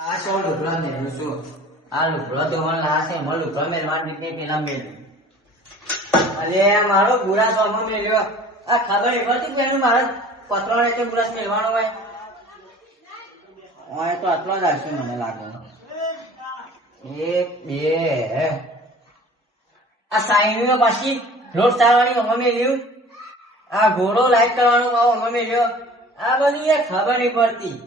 આ સો લુગડા મેળવું છું. આ લુગડો તો મને લાશે મને લુગડો મેળવા રીતે પેલા મેળવ્યું. અરે મારો બુરા સોમાં મેળવ્યો. આ ખબર નહીં પડતી કે એનું મારા પતરાને એટલે બુરાશ મેળવાનો હોય. હોય તો આટલો જ હશે મને લાગે. એક બે આ સાઈનો પાછી રોડ સારવાની મમ્મી મેળવ્યું. આ ઘોડો લાઈટ કરવાનો મારો મમ્મી મેળવ્યો. આ બધી એ ખબર નહીં પડતી.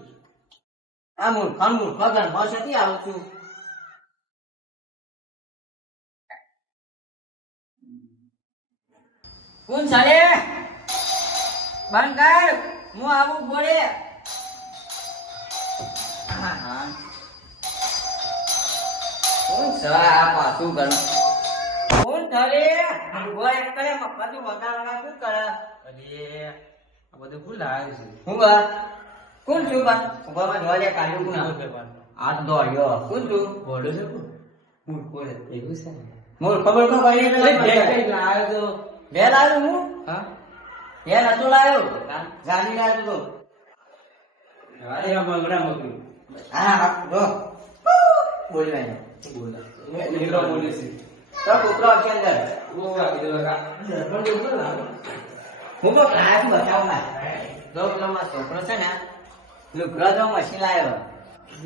આ મૂર્ખા ઘરમાં છતી આવું છું. કોણ ચાલે બંધ કર હું આવું બોલે. કોણ આ પાછું કર કોણ ચાલે એક કરે મફતું વગાડવા શું કરે. અરે આ બધું ભૂલ આવે છે. હું બા કોણ છું બા ઉભામાં જોવા જાય કાઢ્યું કોણ આ તો દોડ્યો કોણ છું બોલો છે કોણ મૂર્ખો છે એવું છે મોર ખબર તો પડી કઈ લાવ્યો તો બે લાવ્યો હું હા બે નતો લાવ્યો ગાડી લાવ્યો તો અરે આ મગરા મગરું હા જો બોલવાય બોલા નીકળો બોલે છે તો કૂતરો છે અંદર ઓ આ કીધું કા પણ જો બોલા હું તો કાય બતાવ ના દો કિલોમાં છોકરો છે ને લુગડા તો મશીન લાવ્યો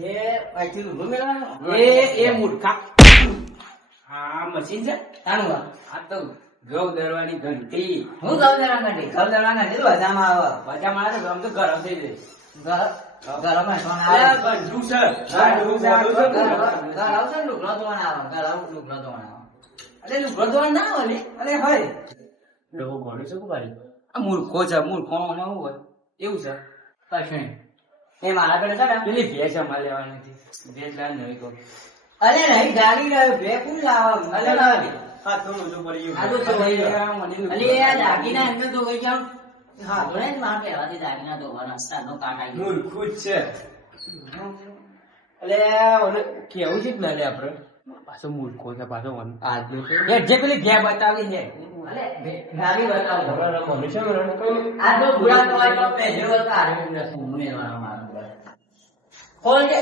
એ અહીંથી લુગડો મેળવાનો એ મૂર્ખા આ મશીન છે તાનું આ તો ઘઉં દરવાની ઘંટી હું ઘઉં દળવા કાઢી ઘઉં દળવા કાઢી બજારમાં આવે બચા મારે તો ગમ તો ગરમ થઈ જાય ગરમમાં સોન અરે આવે ગંજુ છે ગંજુ છે ગળાવ છે લુગડો ધોવાના આવે ગળાવ લુગડો ધોવાના આવે અરે લુગડો ધોવાના ના આવે અરે હોય લોકો ઘણું છે કુમારી આ મૂર્ખો છે મૂર્ખો મને શું હોય એવું છે કશું એ મારા પેલે છે ને પેલી ભેંસ અમારે લેવાની નથી ભેંસ લાવી નવી કહું અરે નહીં ગાડી લાવ્યો બે કોણ લાવો અરે લાવી હા થોડું ઓછું પડી આ તો ગયું ધોવાઈ ગયો. અરે આ દાગીના અંદર ધોવાઈ જાવ હા ભલે જ મારે પહેરવાથી દાગીના ધોવાના રસ્તાનો કાંટા ગયો મૂર્ખું જ છે અલે ઓલે કેવું છે ને આપડે પાછો મૂર્ખો છે પાછો આજનો એ જે પેલી ઘે બતાવી છે અરે ગાડી બતાવો મનુષ્ય આ તો બુરા તો હોય તો પહેલો બતાવે નથી ઉમેરવાનો મારો ખોલ કે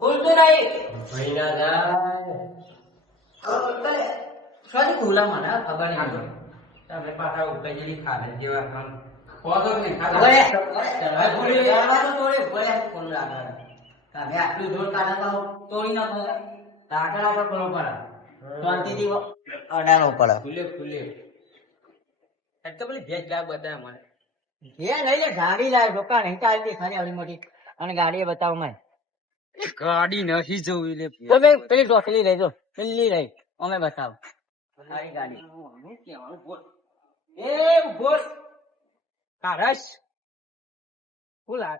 ખોલતો નહીં ભાઈના જાય સોરી ખુલ્લા મને ખબર નહીં તમે પાછા ઉકેલી ખાધે જેવા કામ પોતો ને ખાધે ઓય ઓય તો તોડે ભલે કોણ લાગે તમે આટલું જોર કાઢા તો તોડી નાખો તાકડા પર કોનો પડે શાંતિથી અડાડો પડે ખુલે ખુલે તો પેલી ભેજ લાવ બતાવે મને એ લઈ લે ગાડી લાવે ડોકા નહીં ચાલી દે ખાલી આવડી મોટી અને ગાડી બતાવો મને ગાડી નથી જોવી લે તો બે પેલી ટોટલી લઈ જો પેલી લઈ અમે બતાવો સારી ગાડી એ બોલ કારસ ફૂલા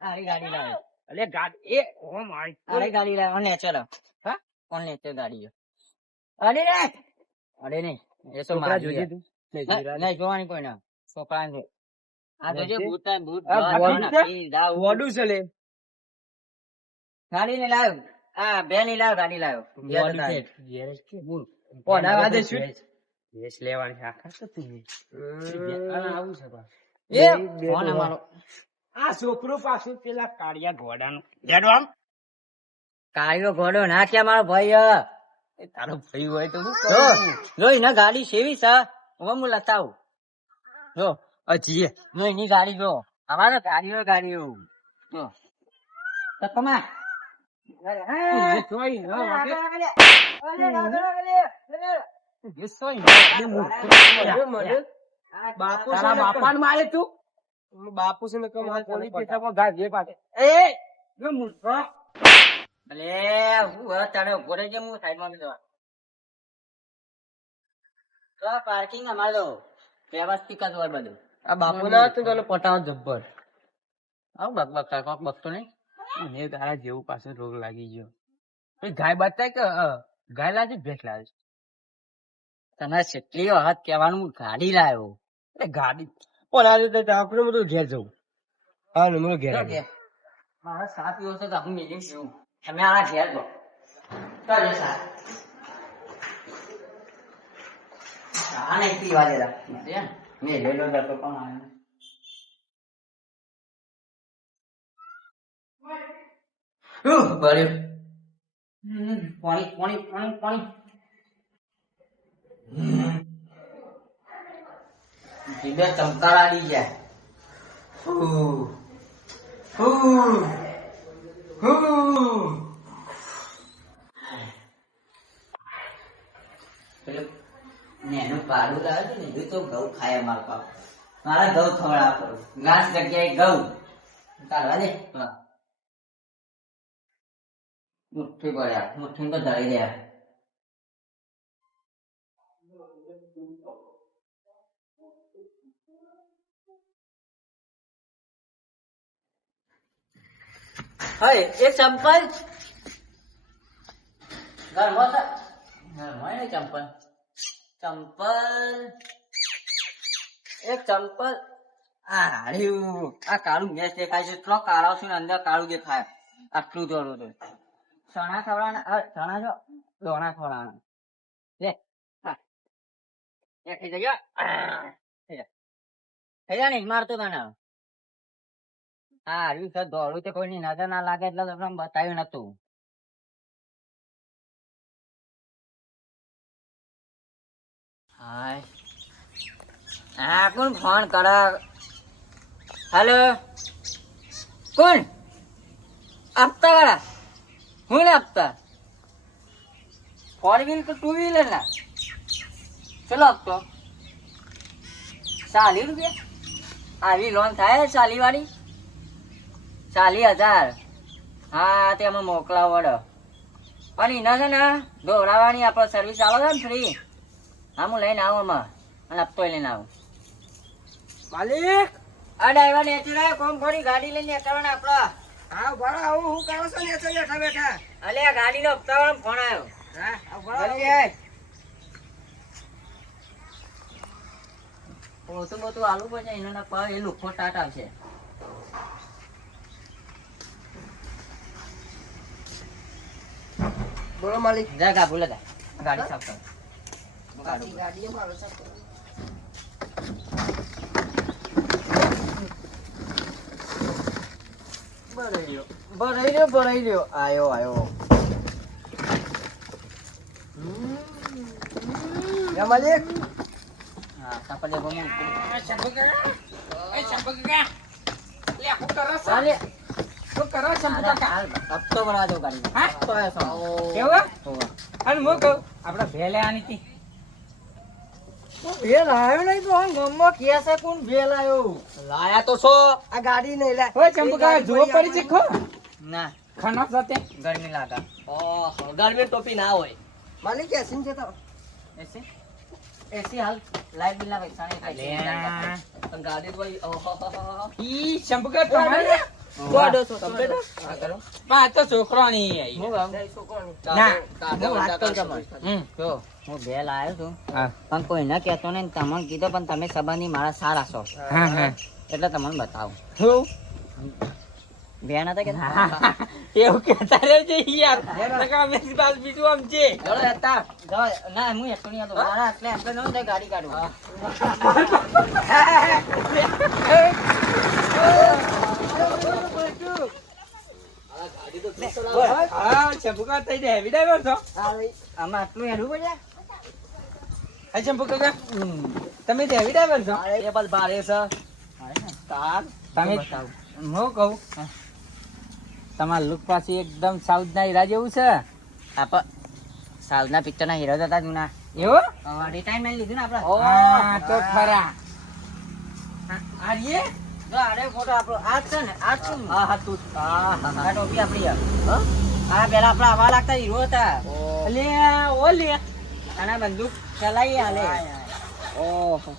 સારી ગાડી લાવે અલે ગાડી એ ઓ માય સારી ગાડી લાવે અને ચલો હા કોણ નેચર ગાડી છે અરે રે અરે નહીં એ તો છોકરા જોજે તું નહીં જોવાની કોઈ ના છોકરા છે આ જોજે ભૂત ભૂત વડું છે લે ગાડી ને લાવ આ બે ની લાવ ગાડી લાવ ઓડા વાદે શું વેસ લેવાની છે આખા તો તું આવું છે બા એ ફોન અમારો આ છોકરો પાછું પેલા કાળિયા ઘોડાનું લેડો આમ કાળીઓ ઘોડો ના કે મારો ભાઈ એ તારો ભાઈ હોય તો હું જો જો એના ગાડી સેવી છે હવે હું લતાવું જો અજીએ જો એની ગાડી જો અમારે ગાડીઓ જો તો કમા બાપા મારે તું બાપુ છે ને પાર્કિંગ અમારે તો વ્યવસ્થિત જ હોય બધું આ બાપુ ના હતું તો પટાવ જબ્બર આવું બકબક કોક બકતો નહીં મને તારા જેવું પાછું રોગ લાગી ગયો ગાય બતાય કે ગાય લાગે ભેંસ લાગે તમે કેટલી વખત કહેવાનું ગાડી લાવ્યો ગાડી પણ આજે આપણે બધું ઘેર જવું હા ને મને ઘેર મારા 7 દિવસ તો હું મિલિંગ છું તમે આ ઘેર જો ચાલે સાહેબ આ નહીં પીવા દેલા મેં લેલો તો કોણ આવ્યો બળ્યું. પાણી પાણી પાણી પાણી. જીભે ચમકાર આવી ગયા. પેલું નેનું પાડું લાવે છે ને એ તો ઘઉં ખાય મારા બાપ. મારા ઘઉં ખવડાવવા પડું. ઘાસ જગ્યાએ ઘઉં કાઢવા દે. મુઠ્ઠી પડ્યા, મુઠ્ઠી તો ધરી રહ્યા. હય એક ચંપલ ઘરમાં હતા. ઘરમાં ને ચંપલ ચંપલ એક ચંપલ. આ હાર્યું આ કાળું મેચ દેખાય છે. એટલો કાળો છું ને અંદર કાળું દેખાય. આટલું દોડું તો ચણા ખવડાના ચણા જો દોણા ખવડાના લે. હા એક થઈ જગ્યા થઈ જા ને મારતો તને. હા હાર્યું સર દોડું તે કોઈની નજર ના લાગે એટલે તમને બતાવ્યું નતું. હાય હા કોણ ફોન કરે? હેલો કોણ? આપતા વાળા? હું ને આપતા? 4 વ્હીલ કે 2 વ્હીલર ના? ચલો આપતો 40 રૂપિયા. આવી લોન થાય 40 વાળી? 40,000. હા તે અમે મોકલાવો વડો. અને એના છે ને દોડાવવાની આપણે સર્વિસ આવે છે ને ફ્રી. હા હું લઈને આવું આમાં અને હપ્તો લઈને આવું. માલિક આ ડ્રાઈવર નેચર આવ્યો કોમ ખોરી ગાડી લઈને નીકળવાના આપડા. હા બરા આવું હું કરો છો ને બેઠા બેઠા? અલે આ ગાડીનો હપ્તા વાળો ફોન આવ્યો. હા જલ્દી આય. પોતું બોતું આલુ પડશે એના પર એ લુખો ટાટ આવશે. બોલો માલિક. જા ગા ભૂલે જા ગાડી સાફ કર. ગાડી મારો સાફ કરો. ભરાઈ રહ્યો આયો. માલિક હા કાપડ લેવો હું. ચાલે હપ્તો ભરવા દો ગાડી. અને હું કહું આપડે ભેલે આની હતી. ભેલ આવ્યો નહીં પણ ગમમાં કે છે કોણ ભેલ આવ્યો? લાયા તો છો આ ગાડી નહીં લા. ઓય ચંપકા જોવો પડી છે ખો ના ખાના સાથે ગરમી લાગે. ઓહો ગરમી ટોપી ના હોય. માલિક કે સિંહ છે તો એસી એસી હાલ લાઈટ બિલ ના પૈસા નહીં. ગાડી ભાઈ ઓહો ઈ ચંપકા તમારે ગોડો છો કરો પા તો છોકરો નહીં આઈ હું ગામ ના હું વાત કરું તમને. જો હું ભેલ આવ્યો છું પણ કોઈ ના કહેતો નહીં. તમને કીધું પણ તમે સંબંધી મારા સારા છો એટલે તમને બતાવું. હું બેન હતા કે એવું કહેતા રહેજો યાર નકા અમે પાસ બીજું આમ છે ના હું એકલો નહીં હતો. મારા એટલે એમ તો ન થાય ગાડી કાઢું. હા ચંપકા થઈ જાય હેવી ડ્રાઈવર છો આમાં આટલું હેડવું પડે. હા ચંપકા તમે હેવી ડ્રાઈવર છો એ બસ ભારે છે તાર તમે હું કહું તમારા લુક પાછી એકદમ સાઉથ ના હીરા જેવું છે. આપ સાઉથ ના પિક્ચર ના હીરો હતા જૂના. એવું રિટાયરમેન્ટ લીધું ને આપડે. તો ખરા આર્યે અરે ફોટો આપણો આ છે ને આ છે. હા હા તું આ ટોપી આપડી આ પેલા આપડા આવા લાગતા હીરો હતા. લે ઓ લે અને બંદૂક ચલાવી હાલે. ઓહો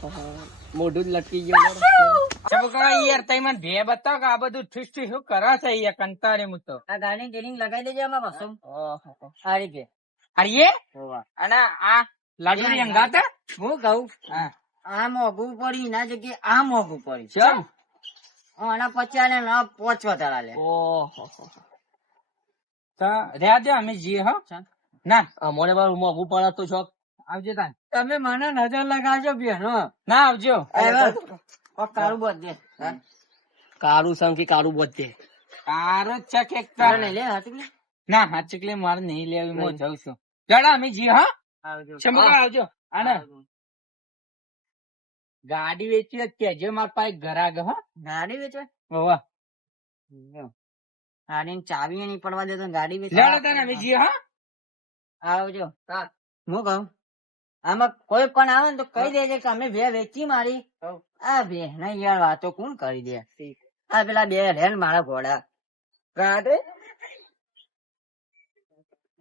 મોઢું જ લટકી ગયું. ચંપકા યાર તઈ મને ભે બતાવ કે આ બધું ઠીસ ઠીસ શું કરે છે યાર કંટાળે હું તો. આ ગાડી ટ્રેનિંગ લગાવી દેજે આમાં બસો. આ રીતે આર્યે અને આ લાડુની અંગાત હું કહું હા આ મોઘું પડી ના જગ્યાએ આ મોઘું પડી. ચમ આના 50 ને 5 વધારા લે. ઓહો તો રહ્યા દે અમે જઈએ હો ના મોડે બાર મોઘું પડે તો શોખ આવજો તાન. તમે મને નજર લગાવજો બેનો. ના આવજો કાળું બોધ દે. કાળું સંકી કાળું બધે તારો જ છે કે તારે નહીં લે હાચું લે. ના હાચકલે મારે નહીં લેવી હું જઉં છું ચડા અમે જી હા આવજો. શંભુકા આવજો આને ગાડી વેચી જ કેજો મારા પાસે ઘરાગ હો ગાડી વેચે ઓવા ગાડીની ચાવી નહીં પડવા દેતો ને ગાડી વેચે. લેડો તને અમે જી હા આવજો. હું કહું આમાં કોઈ પણ આવે ને તો કહી દેજે કે અમે બે વેચી મારી. આ બે ના યાર વાતો કોણ કરી દે. આ પેલા બે રેન મારા ઘોડા ગાડે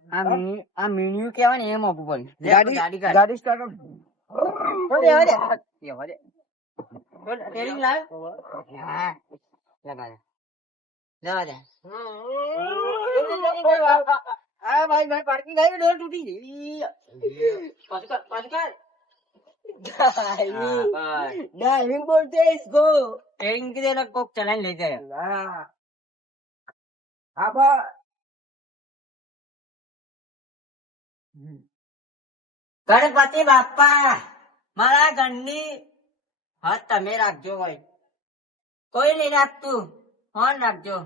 આ મીણ્યું કેવાય ને એમ આપવું પડે. ગાડી સ્ટાર્ટ હા ભાઈ ભાઈ પાર્કિંગ આવી ડોર તૂટી ગઈ. ડ્રાઇવિંગ બોલતે इसको ट्रेनिंग के लिए कोक चलाने ले जाए. ગણપતિ બાપા મારા ઘરની હાથ તમે રાખજો ભાઈ, કોઈ નહીં રાખતું. ફોન રાખજો.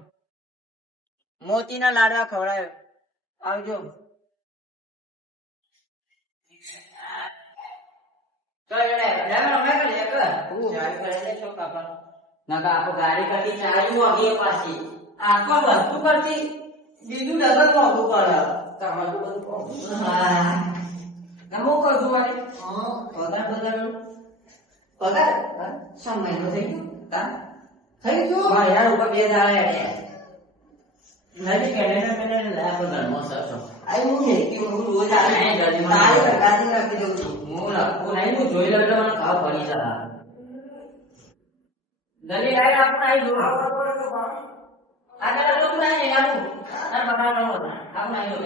મોતીના લાડવા ખવડાવે. આવજો. ગાડી કરતી ચાલ્યું અગી પાછી આખો વસ્તુ કરતી બીજું ડબલ મોઘું પડે. તમારું બધું હું કરું છું મારે પગાર સમય નો થઈ ગયો થઈ ગયો મારે યાર ઉપર 2 દાડા નથી કેનેડા લાયા પણ ઘરમાં સરસો આઈ હું નહીં કે હું રોજ આવે તારી ગાડી રાખી દઉં છું. હું રાખું નહીં, હું જોઈ લઉં એટલે મને ખાવ પડી જાય. દલી લાઈ આપું આઈ જો આગળ તો નહીં આપું તાર પગાર નો આપું નહીં લો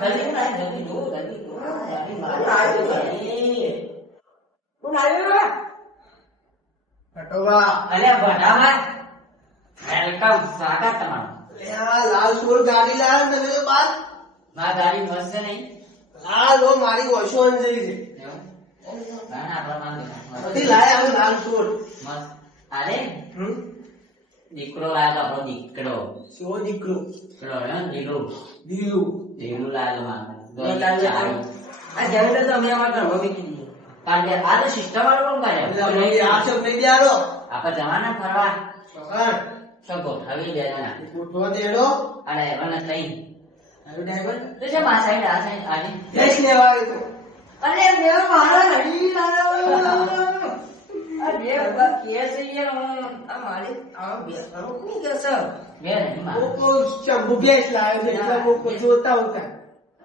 જલ્દી નહીં જલ્દી જો જલ્દી જો ગાડી મારી આવ્યો ગાડી કોણ આવ્યો પટોવા અલે બડાવા વેલકમ સ્વાગત તમારું. લાલ સુર ગાડી લાવ્યો ને તમે તો બાદ મારી ગાડી મસ્ત છે નહીં લાલ ઓ મારી ઓછો અંજલી છે બધી લાયા હું લાલ સુર મસ્ત. અરે દીકરો લાવ્યો આપણો દીકરો શો દીકરો દીકરો દીલું દીકરું લાવ્યો મારો. આ જયારે તો અમે અમારા ઘરમાં મૂકી દીધું કારણ કે આ તો સિસ્ટમ વાળો કોણ કરે આ સબ નહીં દેડો આપણે જવાના ફરવા છોકરા શું ગોઠવી દેવાના ગોઠવા દેડો અને એમને લઈ હવે ડ્રાઈવર તો છે આ સાઈડ આજે દેશ લેવા આવ્યો તો અરે મેરો મારા હરી લાલો આ બે બધા કે છે યાર હું આ મારી આ બે કરો કોની કે છે બે નહીં માર કોકો ચંબુ બેસ લાવ્યો છે એટલે કોકો જોતા હોતા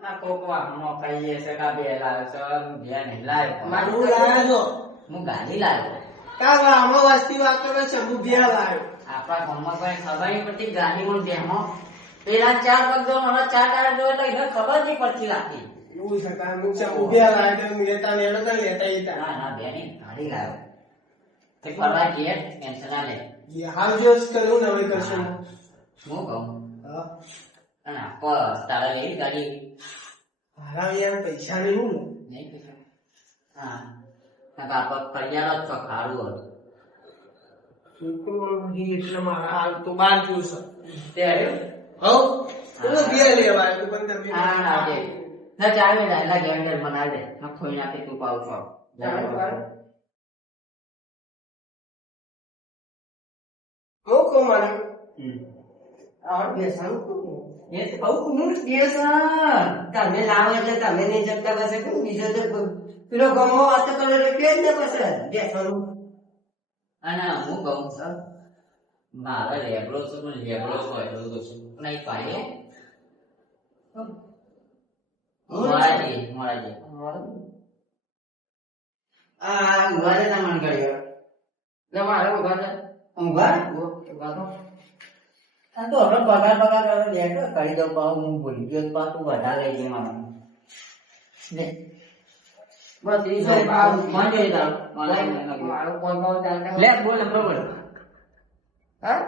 આ કોકવા નો કહીએ છે કે બે લાવ્યો છે બે નહીં લાવ્યો મારું લાવ્યો છો હું ગાડી લાવ્યો કા આમાં વસ્તી વાત કરે ચંબુ બે લાવ્યો આપણા ગામમાં કોઈ ખબર નહીં પડતી ગાડી માં બેમાં પેલા 4 પગ જો મને 4 દાડા જો એટલે એને ખબર નહીં પડતી લાગતી. એવું છે કા હું ચંબુ બે લાવ્યો તો લેતા લેડો તો લેતા ઈતા ના ના બે નહીં ગાડી લાવ્યો તે ફરવા જઈએ ટેન્શન ના લે. ये हाल जो करूं ना वही करशो હું કહું हां અને બસ તારા લેવી ગાડી हारा यार पैसा नहीं हूं નહીં પૈસા હા કાકા પર પડિયાળો છો ખાડું सुको ही એટલે મારા હાલ તો બાર જો છે તે આવ્યો હો તો બે લેવા તો પણ તમે હા ના દે ના ચાલે ના ગેંડર બનાવી દે ના ખોઈ નાખી તું પાવ છો મોકો મારા और बेसन ये तो बहुत मुंह बेसन તમે લાવો એટલે તમે નહીં જતા બસે કોણ બીજો તો પેલો ગમો વાત કરે એટલે કે જ ને બસે બેસન અને હું કહું સર મારે લેબડો છે પણ લેબડો હોય તો નહીં પાડે મોરાજી આ ગુવારે ના મન કર્યો એટલે મારે ઊંઘા આ તો હવે પગાર કરે લેટો કરી દઉં પાછું હું ભૂલી ગયો પાછું વધારે લઈ જઈ મારે લે બસ એ તો મન જોઈ જાવ મારું ફોન લે બોલ નંબર બોલ હા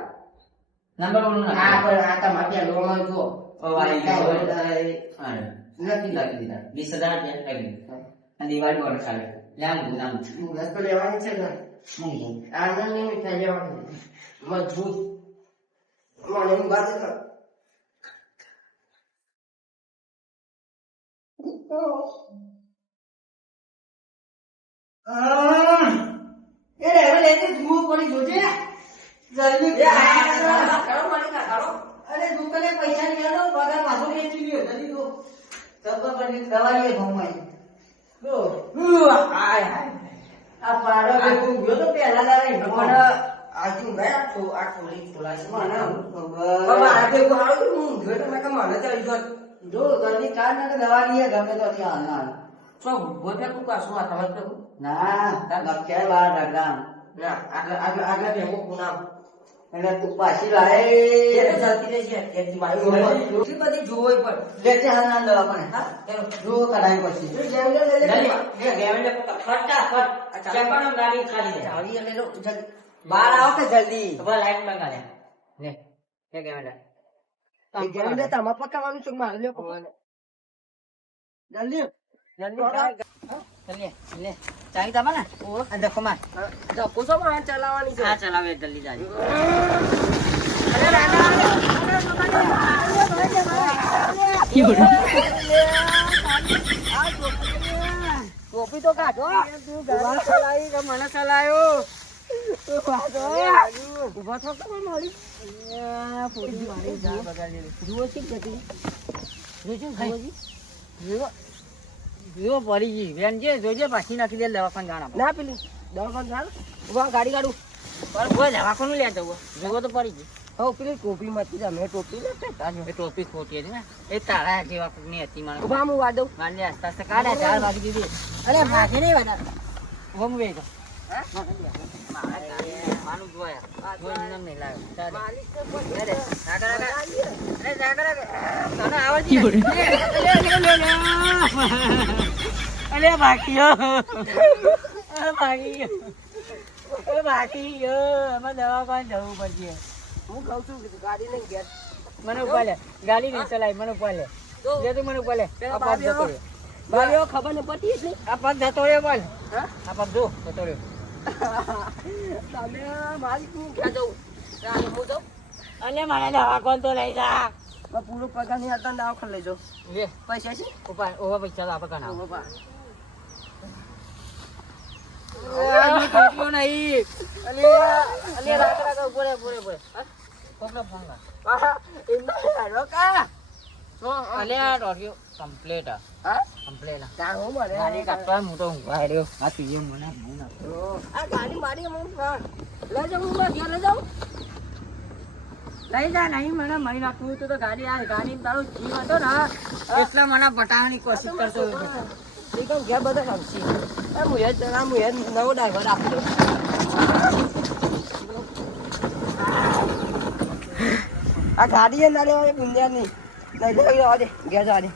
નંબર બોલ ના આ પર આ તમારે લોમાં જો ઓ ભાઈ હા નથી લાગી દીધા 20,000 દે લાગી અને દિવાળી પર ખાલી લે આમ ગુદામ રસ્તો લેવાની છે ને આનંદની મીઠાઈ લેવાની મજબૂત મને એમ વાત કર હવે લેતી ધૂળ પડી જોજે જલ્દી અરે દુકાને પૈસા નહીં આલો પગાર માથો વેચી ગયો જલ્દી દો ચપ્પા પડી દવાઈ ઘઉંમાં આ પાડો ભેગું ગયો તો પેલા દાડે પણ આજુ ગયા તો આ થોડી ખોલાશે મને બાબા આ ભેગું હારું હું ગયો તો મેં મને ચાલી ગયો જો જલ્દી કાઢ ને દવા લઈએ ગમે તો ત્યાં ના તો ગોતે તું કાશું આ તમારે તો ના ગક્યા બાર ડગડામ ના આગળ ભેગું કુનામ એટલે તું પાછી લાય એ તો ચાલતી રહેશે એકથી મારી એટલી બધી જોઈ પણ લેતે હા દવા પણ હા ચલો જો કઢાઈ પછી જો ગેવલે લે ગેવલે ફટાફટ ચેપાનો ગાડી ખાલી ચાવી લે લો જલ્દી બહાર આવો કે જલ્દી તો લાઈટ મંગાલે લે કે ગેવલે ગેવલે તમા પકાવવાનું છે માર લ્યો જલ્દી જલ્દી લે ચાવી તમા ને ઓ અંદર કમાર જો પૂછો માં ચલાવવાની છે હા ચલાવે જલ્દી જાજો ટોપી તો કાઢો ચલાવી કે મને ચલાયો ઉભો થો કે મારી પૂરી મારી જાન બગાડી જુઓ છે ગતિ જોજો ખાઈ જો પડી ગઈ વેન જે જોજે પાછી નાખી દે દવાખાન ગાણા ના પેલી દવાખાન ગાણ ઉભા ગાડી કાઢું પણ કોઈ દવાખાનું લે જવો જોવો તો પડી ગઈ હો પેલી ટોપી માંથી જા મેં ટોપી લે એ ટોપી ખોટી હતી ને એ તારા જેવા કોકની હતી મને ઉભા હું વાડો વાંડે આસ્તા કાઢે 4 વાગી દીધી અરે માગે નહીં વાડા હું વેગ હા માનું જોયા જોઈ નામ નહીં લાવ્યો માલિક તો અરે સાગર અરે સાગર તને આવડી અરે બાકીયો બાકી ગયો અમે દવાખાને જવું પડશે હું કહું છું ગાડી લઈને ગયા મને ઉપર લે ગાડી નહીં ચલાવી મને ઉપર લે જે તું મને ઉપર લે આ પગ જતો રહ્યો બારીઓ ખબર ને પડી એટલે આ પગ જતો રહ્યો બોલ હા આ પગ જો જતો રહ્યો તમે મારી તું ક્યાં જવું હું જાઉં અને મને દવાખાને તો લઈ જા પૂરો પગાર નહીં હતા દવાખાને લઈ જાઉં લે પૈસા છે ઉપર ઓવા પૈસા તો આપણે ગણાવો બાપા નહીં અલે રાખ બોલે હા કોકનો ફોન હા ઇન્ના રોકા તો અલે રોડિયો કમ્પ્લીટ હા કમ્પ્લીટ કા હો મારે ગાડી કાટવા હું તો ઊંઘા રહ્યો આ પીએ મને હું ના આ ગાડી મારી હું લઈ જાઉં હું ઘેર લઈ જાઉં લઈ જા નહીં મને મહી નાખવું તો ગાડી આ ગાડી તારો જીવ હતો ને એટલા મને પટાવવાની કોશિશ કરતો એ કહું ઘેર બધા સમજી હું એ નવો ડ્રાઈવર આપી દઉં આ ગાડી ના લેવા ગુંજાર નહીં જવા દે ઘેર જવા દે